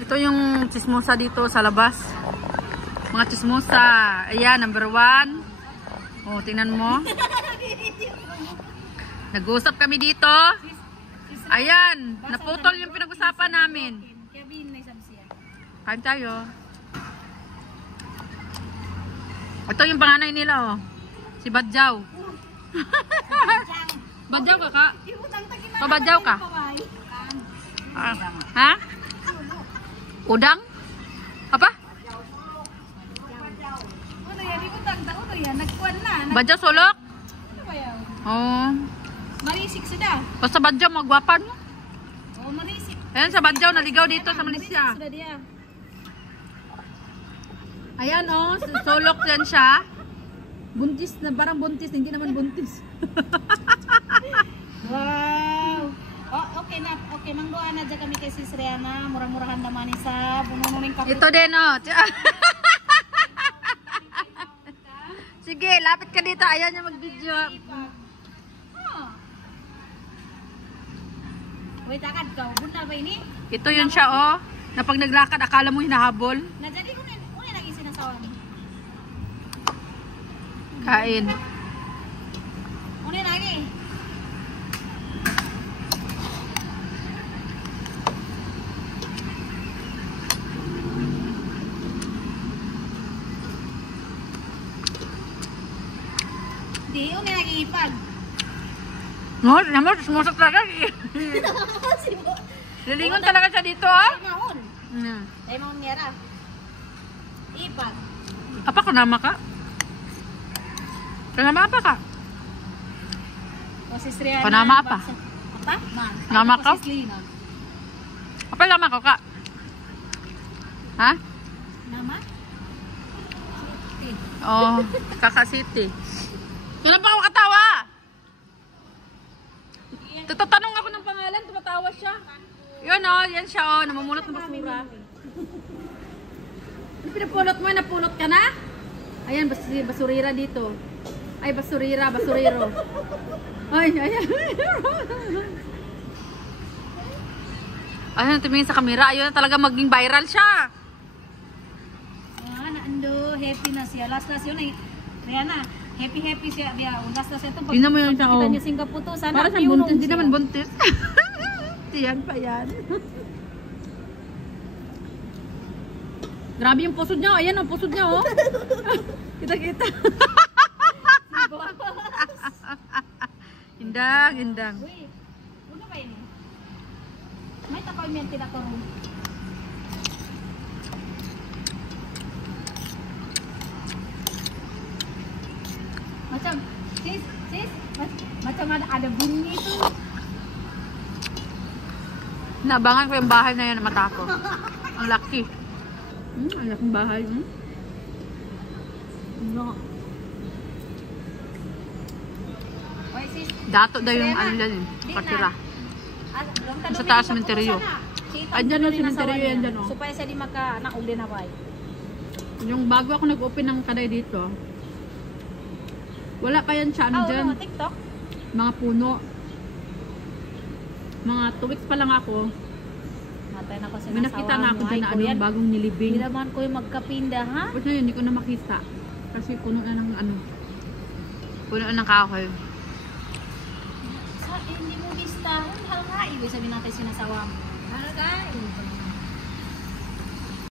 Ito yung chismosa dito sa labas. Mga chismosa. Ayan, number 1. Oh, tingnan mo. Nag-uusap kami dito. Ayan, naputol yung pinag-usapan namin. Kain tayo. Ito yung panganay nila, oh. Si Badjaw. Badjaw ka, Kak? Pabadyaw ka? Ha? Udang? Apa? Badyaw sulok? Oh. Marisik sudah. Basta Badyaw magwapan mo. Oh, marisik. Ayan, sa Badyaw naligaw dito sa Malaysia. Sudah dia. Ayan, oh. Sulok yan siya. Buntis na, parang buntis. Hindi naman buntis. Wow. Oh, okay na. Okay, mangdoan na dyan kami kay Sis Riana. Murah-murahan naman isa. Bunununin ka. Ito din, oh. Sige, lapit ka dito. Ayan yung mag-video. Wait, agad ka. Buntal ba ini? Ito yun siya, oh. Na pag naglakad, akala mo hinahabol. Nadali ko na lagi sinasawan. Kain. Una lagi. Di, una lagi ipag. No, naman, sumusok talaga. Lilingon talaga siya dito, ah. Ay, mahon. Ay, mahon niya ra. Ipag. Apa, kanama ka? Kanama apa ka? O, Sis Riana. Kanama apa? Apa? Nama ka? Sis Lina. Apa lama ka, Kak? Ha? Nama? Oh, Kaka City. Kailan pa ako katawa? Tatanong ako ng pangalan, tumatawa siya. Yun, oh, yan siya, oh, namumulot ng basura. Ano pinapulot mo? Napulot ka na? Ayan, basurira dito. Ay, basurira, basuriro. Ay, ayan. Ayun, tumingin sa kamera. Ayun na talaga maging viral siya. Ah, naando, happy na siya. Last yun ay, Riana, happy siya. Last ito. Tingnan mo yun siya, oh. Kita niya Singapore to. Sana para sa buntis, hindi naman buntis. Tiyan pa yan. Grabe yung pusod niya, oh. Ayan, oh, pusod niya, oh. Kita-kita. Hindang, hindang. Uy, ano ba yun? May takaw yung tinakarong. Macam, sis, macam ada bunyi itu. Naabangan ko yung bahay na yan na mata ko. Ang laki. Ang laking bahay. No. Oy, sis. Dato daw yung ano yan, patira. Sa taas sementeryo. Andyan yung sementeryo yan dyan, oh. Supaya siya di maka-anak uli na ba? Yung bago ako nag-open ng kaday dito, wala pa yan siya, ano dyan? TikTok? Mga puno. Mga 2 weeks pa lang ako. Matay na ko sa May nakita na ako dyan na ano, bagong nilibing. Hindi naman ko yung magkapinda, ha? Tapos na yun, hindi ko na makita. Kasi puno na ng ano. Puno na ng kahoy. Sa hindi mo vista, hal nga, ibig sabihin natin sinasawang. Hal nga,